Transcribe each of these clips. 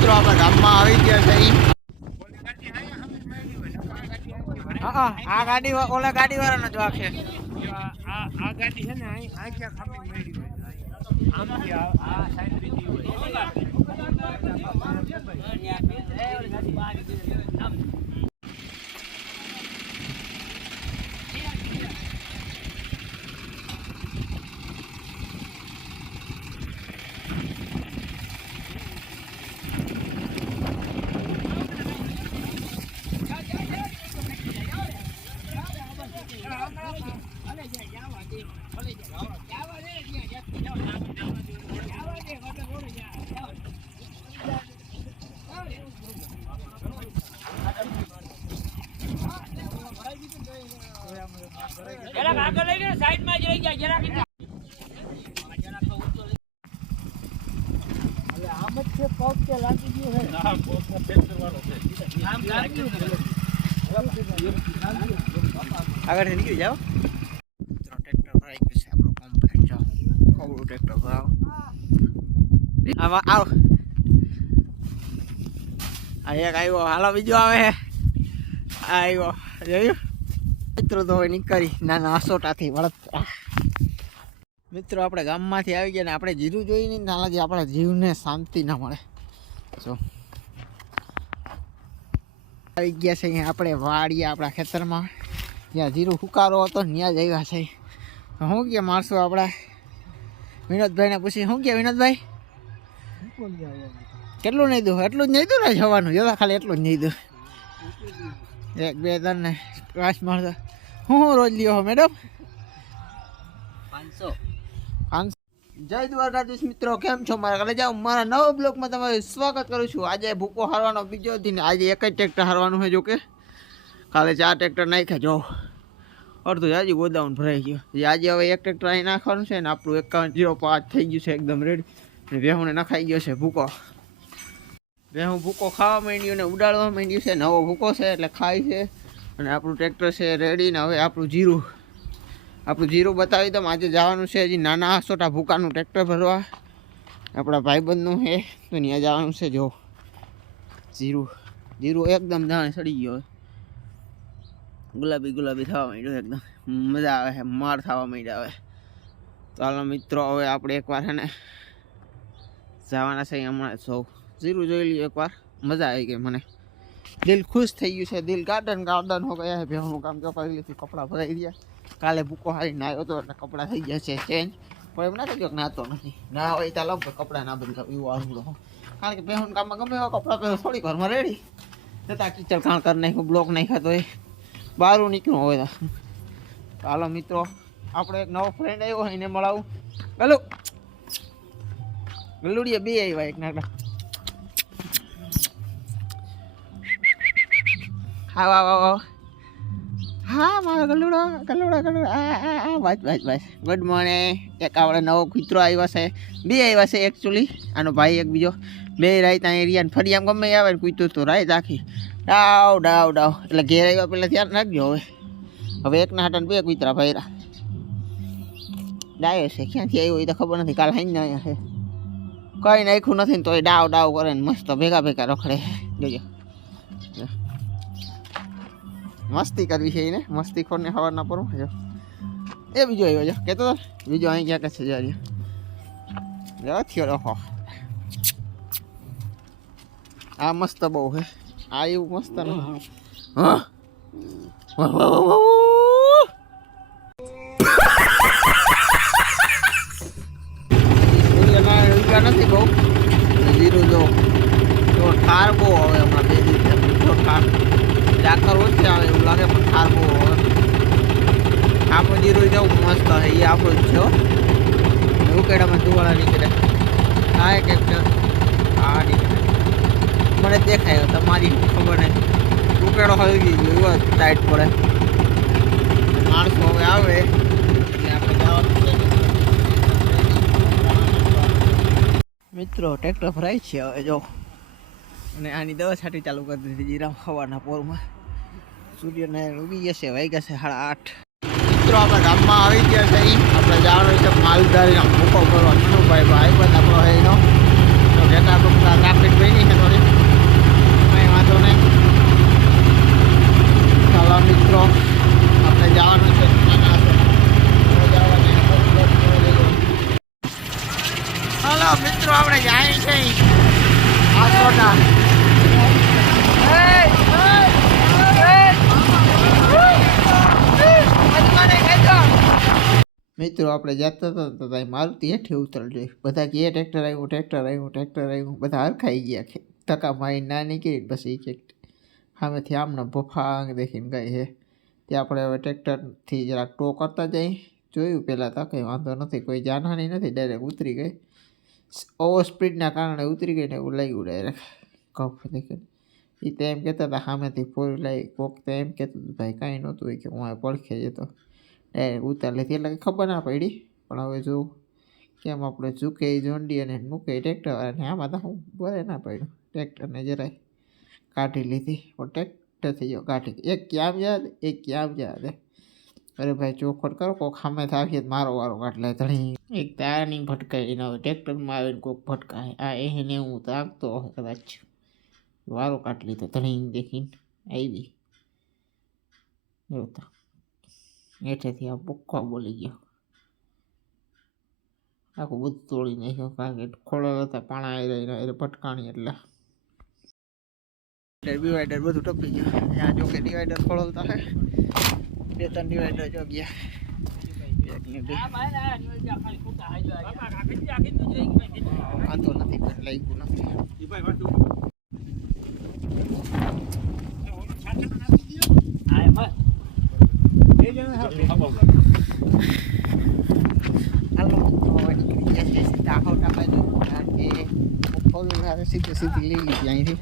મિત્રો આપણા ગામમાં આવી ગયા છે આ ગાડી ઓલા ગાડી વાળાનો જ છે આ ગાડી છે ને આ આ સાઈડ જરાક આગળ લઈ લે સાઈડમાં જ રહી જાય જરાક આગળથી નીકળી જાઓ. મિત્રો ટ્રેક્ટર ભરાઈ ગયું છે આપણું કમ્પ્લીટ જાઓ કવડું ટ્રેક્ટર ભરાવો આમાં આવ. આ એક આવ્યો હાલો બીજો આવે. આવ્યો જોયું? મિત્રો તો હવે નીકળી નાના આસોટાથી વળતરા. મિત્રો આપણે ગામમાંથી આવી ગયા ને આપણે જીરું જોઈ નહીં નાનાથી આપણા જીવને શાંતિ ના મળે. જો. આવી ગયા છે અહીંયા આપણે વાડીએ આપણા ખેતરમાં. જ્યાં જીરું હુકારો હતો ત્યાં જ આવ્યા છે. શું કે માણસો આપણા? વિનોદભાઈને પૂછી શું કે વિનોદભાઈ? કેટલું નહીં દઉં? એટલું જ નહીં દઉં ને જવાનું? જોતા ખાલી એટલું જ નહીં દઉં. એક બે ત્રણ ને ક્લાસ માણસો. હું હું રોજ લ્યો મેડમ? પાંચસો. પાંચસો. જય દ્વારકાધીશ મિત્રો કેમ છો મારા ઘરે? જાઓ મારા નવા બ્લોકમાં તમારું સ્વાગત કરું છું. આજે ભૂકો હારવાનો બીજો દિન આજે એક જ ટ્રેક્ટર હારવાનું છે જો કે. કાલે ચાર ટ્રેક્ટર નાખ્યા જો. અડધું આજે ગોદાઉન ભરાઈ ગયું. જે આજે હવે એક ટ્રેક્ટર અહીં નાખવાનું છે ને આપણું એકાવન જીરો પાંચ થઈ ગયું છે એકદમ રેડી ને ભેહુંને નખાઈ ગયો છે ભૂકો. ભેહું ભૂકો ખાવા માંડ્યું ને ઉડાડવા માંડ્યું છે, નવો ભૂકો છે એટલે ખાય છે. અને આપણું ટ્રેક્ટર છે રેડી ને હવે આપણું જીરું. આપણું જીરું બતાવી દઉં, આજે જવાનું છે હજી નાના છોટા ભૂકાનું ટ્રેક્ટર ભરવા. આપણા ભાઈબંધનું છે, તો ત્યાં જવાનું છે, જો. જીરું. જીરું એકદમ ધાણે સડી ગયો. ગુલાબી ગુલાબી થવા માંડ્યું એકદમ. મજા આવે છે, માર થવા માંડ્યા હવે. ચાલો મિત્રો, હવે આપણે એકવાર છે ને જવાના છે હમણાં સૌ જીરું જોઈ લઈએ એકવાર. મજા આવી ગઈ મને. દિલ ખુશ થઈ ગયું છે. દિલ ગાર્ડન ગાર્ડન હો ગયા છે. હું કામ કપાવી લીધું કપડાં ભરાઈ ગયા. કાલે ભૂકો હારીને આવ્યો હતો એટલે કપડાં થઈ ગયા છે ચેન્જ પણ એમ ના કહેજો કે નાતો નથી. ના હોય ત્યાં લઉં કપડાં ના બંધ એવું આવું કારણ કે પહેલું કામમાં ગમે એવા કપડાં પહેરો થોડી ઘરમાં રેડી જતાં કિચડ ખાણ કરી નાખ્યું બ્લોક નાખ્યા તો એ નીકળ્યું હોય ચાલો મિત્રો, આપણે એક નવો ફ્રેન્ડ આવ્યો એને મળાવું. ગલું ગલુડીએ બે આવ્યા એક નાટક હા, વાહ વાહ વાહ. હા, મારો ગલુડો ગલુડો ગલુડો. આ આ આ, બસ બસ બસ. ગુડ મોર્નિંગ એક આપણે નવો કૂતરો આવ્યો છે. બે આવ્યા છે એકચ્યુઅલી આનો ભાઈ એક બીજો. બે રાઈત અહીં એરિયા ફરી આમ ગમે આવે ને કૂતરું તો રાઈત આખી. ડાવ ડાવ ડાવ. એટલે ઘેર આવ્યા પહેલાં ધ્યાન રાખજો હવે. હવે એકના હાટાને બે કૂતરા ભર્યા. ડાયો છે, ક્યાંથી આવ્યો એ તો ખબર નથી. કાલ હાઈ આવ્યા છે. કંઈ નાખ્યું નથી ને તોય ડાવ ડાવ કરે ને મસ્ત ભેગા ભેગા રખડે. જોજો. મસ્તી કરવી છે એને. મસ્તી ખોરને ખબર ના પડવું જો એ બીજો આવ્યો જો કહેતો હતો બીજો અહીં ક્યાંક છે જારી જો થયો ઓહો આ મસ્ત બહુ હે આ એવું મસ્ત ને હા. નથી બહુ. જીરું જો. તો ઠાર બહુ આવે હમણાં બે દિવસે મીઠો ઠાર ડાકર ઓછી આવે, એવું લાગે પણ ઠાર બહુ આપણું જીરું જવું મસ્ત હે એ આપણું જ છે. ઉકેડામાં ધુવાળા નીકળે. આ એક આ નીકળે. મને દેખાય તમારી ખબર નહીં. ઉકેડો હળગી ગયો, એવો ટાઈટ પડે. માણસો હવે આવે. મિત્રો ટ્રેક્ટર ભરાય છે હવે, જો. અને આની દવા છાંટી ચાલુ કરી દીધી જીરામ હવાના પોરમાં. સૂર્યનારાયણ ઉગી જશે, વાગ્યા છે સાડા આઠ. મિત્રો, આપણે ગામમાં આવી ગયા છે આપણે જવાનું છે માલધારીનો ભૂકો કરવા મનુભાઈ ભાઈ પણ આપણો હૈનો તો ઘેટા ટૂંકા ટ્રાફિક બની છે થોડી. કંઈ વાંધો નહીં. ચાલો મિત્રો, આપણે જવાનું છે. હલો મિત્રો, આપણે જાય છે આ સોટા મિત્રો, આપણે જતા હતા તો ભાઈ મારુતિ હેઠે ઉતર જોઈ બધા કે, એ ટ્રેક્ટર આવ્યું ટ્રેક્ટર આવ્યું ટ્રેક્ટર આવ્યું. બધા હરખાઈ ગયા કે, ધક્કા મારી ના નીકળી પછી કે સામેથી આમને ભફાંગ દેખીને ગઈ હે. ત્યાં આપણે હવે ટ્રેક્ટરથી જરાક ટો કરતા જઈ જોયું પહેલાં તો કંઈ વાંધો નથી, કોઈ જાનહાની નથી ડાયરેક્ટ ઉતરી ગઈ. ઓવર સ્પીડના કારણે ઉતરી ગઈ ને એવું લાગ્યું ડાયરેક્ટ કફ દેખીને એ તો એમ કહેતા હતા સામેથી ફોર લાવી કોક તો એમ કહેતું હતું, ભાઈ કાંઈ નહોતું હોય કે હું આ પડખે જતો. ડાયરેક્ટ ઉતાર લીધી એટલે ખબર ના પડી. પણ હવે જો કેમ આપણે ઝૂકે જોંડી અને મૂકે ટ્રેક્ટર અને આમાં તો હું બરે ના પડ્યું. ટ્રેક્ટરને જરાય કાઢી લીધી. પણ ટ્રેક્ટર થઈ ગયો કાઢી એક ક્યાં યાદ? એક ક્યાં યાદ? અરે ભાઈ, ચોખવટ કરો, કોક સામે તો મારો વારો કાઢ લે ધણી. એક તારની ભટકાઈ ને હવે ટ્રેક્ટરમાં આવીને કોક ભટકાય. આ એને હું તાકતો કદાચ. વારો કાઢ લીધો ધણી દેખીને. આવી. જોતા હેઠેથી આ પક્કો બોલી ગયો. આખું બધું તોડી નાખ્યું. કારણ કે ખોળો હતા પાણા આવી રહ્યા એટલે ભટકાણી એટલે. ડિવાઈડર બધું ટપી ગયું. ત્યાં જો કે ડિવાઈડર ખોળવતા હે. બે ત્રણ ડિવાઈડર જો ગયા. વાંધો નથી લાગ્યું નથી હાલો તો હવે નીકળી ગયા છે સીધા આખોટા બાજુ કારણ કે ખોલું સાથે સીધી સીધી લઈ લીધી અહીંથી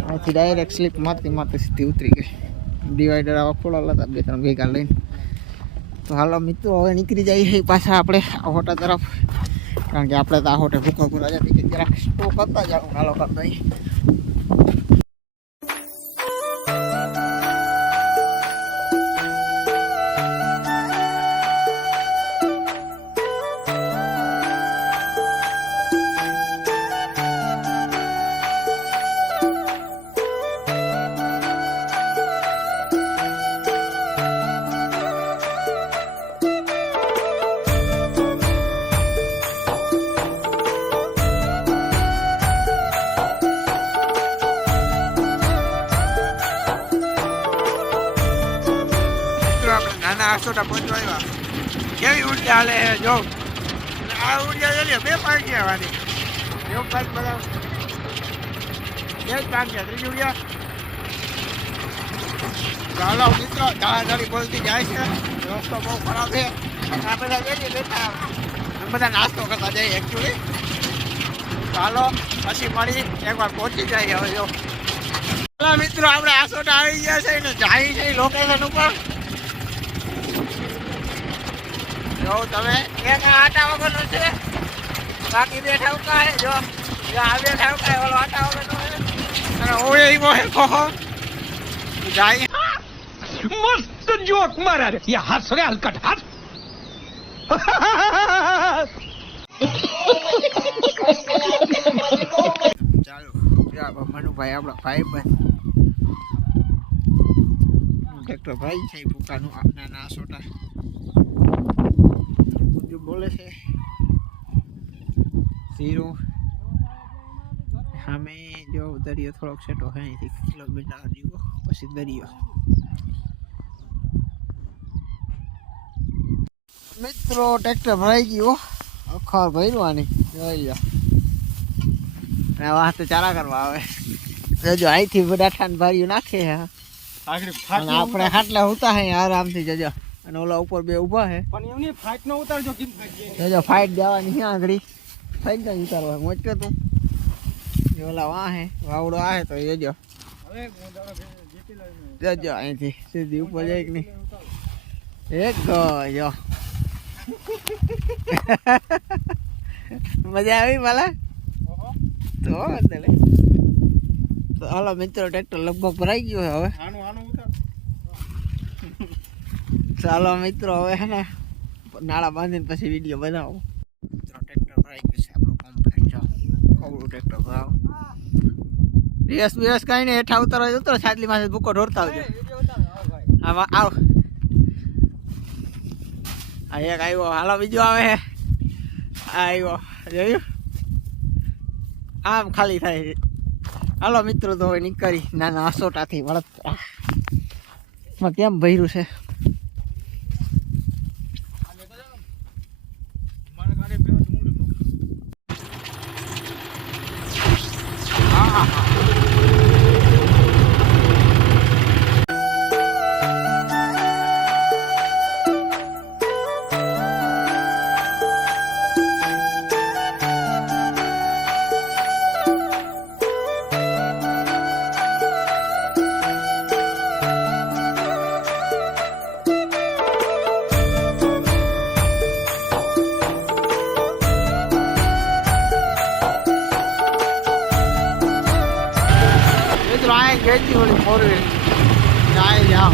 અહીંથી ડાયરેક્ટ સ્લીપ મારતી મારતી સીધી ઉતરી ગઈ ડિવાઈડર આવા ખોલાલા હતા બે ત્રણ ભેગા લઈને તો હાલો મિત્રો હવે નીકળી જઈએ પાછા આપણે આહોટા તરફ કારણ કે આપણે તો આહોટે ભૂખા ભૂરા જતી કે જરાક સ્ટો કરતા જાવ હાલો કરતા આસોટા પહોંચવા આવ્યા. કેવી ઊર્જા હાલે છે જો. આ ઊર્જા જોઈએ બે પાકી આવવાની એવું પાંચ બધા. બે જ છે, ત્રીજી ઊર્જા ચાલો મિત્રો દાડાદાડી બોલતી જાય છે. રસ્તો બહુ ખરાબ છે. આ બધા જઈએ બેઠા બધા નાસ્તો કરતા જઈએ એકચ્યુઅલી ચાલો પછી મળી, એકવાર પહોંચી જાય હવે, જો. ચાલો મિત્રો, આપણે આસોટા આવી ગયા છે ને, જાય છે લોકેશન ઉપર. કહું તમે એક આટા વગરનું છે. બાકી બે ઠાવકાય જો આ બે ઠાવકાય ઓલો આટા વગરનો હું એ મોહે કહો. જાય. મસ્ત જોક મારા રે. યા હાથ રે હલકટ હાથ. ચાલો મનુભાઈ આપણા ભાઈ બંધ ટ્રેક્ટર ભાઈ છે પોતાનું આપના ના સોટા. બીજું બોલે છે ઝીરો સામે જો દરિયો થોડોક છેટો છે અહીંથી કિલોમીટર જેવો પછી દરિયો મિત્રો ટ્રેક્ટર ભરાઈ ગયો અખાર ભરવાની જોઈ લો અને વાહ તો ચારા કરવા આવે જો અહીંથી બટાટાને ભાર્યું નાખે હે અને આપણે ખાટલા ઉતા હે આરામથી જજો અને ઓલા ઉપર બે ઊભા હે. પણ એમની ફાઇટ નો ઉતારજો કેમ જો ફાઇટ જવાની છે આગળ. ફાઇટ જ ઉતારવા મોટકે તું. જે ઓલા વાહ હે વાવડો આ હે તો એ જજો જજો અહીંથી સીધી ઉપર જાય કે નહીં? એક જો મજા આવી માલા? તો તો હાલો મિત્રો ટ્રેક્ટર લગભગ ભરાઈ ગયો હવે. આનું આનું ચાલો મિત્રો હવે હે ને નાળા બાંધીને પછી વીડિયો બનાવો. મિત્રો ટ્રેક્ટર ભરાઈ ગયું છે આપણું કમ્પ્લીટ જો. કવડું ટ્રેક્ટર ભરાવો. રેસ બેસ કાંઈ નહીં હેઠા ઉતરો ઉતરો છાતલી માથે ભૂકો ઢોરતા આવજો. આમાં આવ. આ એક આવ્યો હાલો બીજો આવે આ આવ્યો જોયું? આમ ખાલી થાય છે. હાલો મિત્રો તો હવે નીકળી નાના આસોટાથી વળતરા. માં કેમ ભર્યું છે? આ ગઈ હતી ઓલી ફોર વ્હીલ જાય જા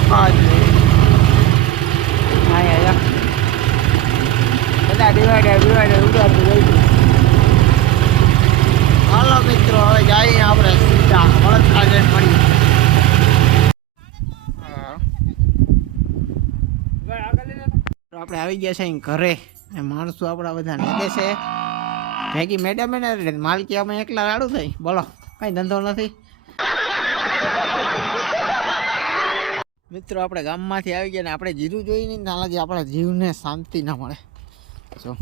બધા ડિવાઈડર ડિવાઈડર ઉડાડતું ગઈ હતું હાલો મિત્રો હવે જઈએ આપણે સીધા વળતરા જઈને મળીએ આપણે આવી ગયા છે અહીં ઘરે. માણસો આપણા બધા નીકળે છે. ભેગી મેડમ એને માલકી અમે એકલા રાડું થઈ. બોલો કઈ ધંધો નથી? મિત્રો, આપણે ગામમાંથી આવી ગયા ને આપણે જીરું જોઈ નહીં નાલાજી આપણા જીવને શાંતિ ના મળે. જો.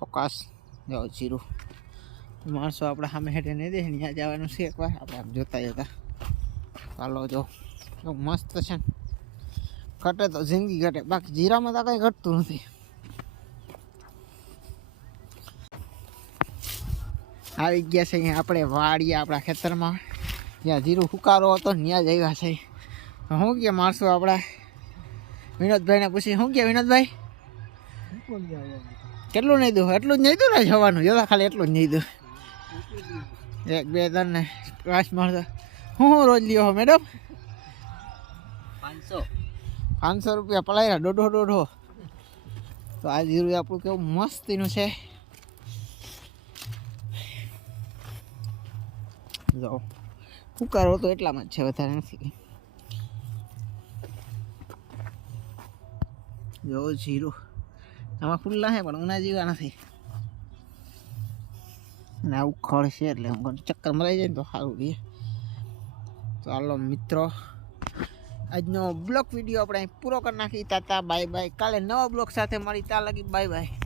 ફોકાસ. જાઓ જીરું. માણસો આપણા સામે હેઠે નહીં દે ત્યાં જવાનું છે એકવાર આપણે આમ જોતા જતા. ચાલો, જો. મસ્ત છે ને. ઘટે તો જિંદગી ઘટે. બાકી જીરામાં તો કંઈ ઘટતું નથી. આવી ગયા છે અહીંયા આપણે વાડીએ, આપણા ખેતરમાં. જ્યાં જીરું હુકારો હતો ત્યાં જ આવ્યા છે. તો શું કે માણસો આપણા? વિનોદભાઈને પૂછી શું કે વિનોદભાઈ? કેટલું નહીં દઉં? એટલું જ નહીં દઉં ને જવાનું? જોતા ખાલી એટલું જ નહીં દઉં. એક બે ત્રણ ને પાંચ માણસો. હું શું રોજ લ્યો મેડમ? પાંચસો. પાંચસો રૂપિયા પલાયા દોઢો દોઢો. તો આ જીરું આપણું કેવું મસ્તીનું છે. જો હુકારો તો એટલામાં જ છે, વધારે નથી. જો જીરું. આમાં ખુલ્લા છે, પણ ઉના જેવા નથી. ને આવું ખડ છે એટલે હું ચક્કર મરાઈ જાય ને તો સારું રહીએ ચાલો મિત્રો, આજનો બ્લોક વીડિયો આપણે પૂરો કરી નાખી. Tata, bye bye. કાલે નવા બ્લોક સાથે મળી તા લગી બાય બાય.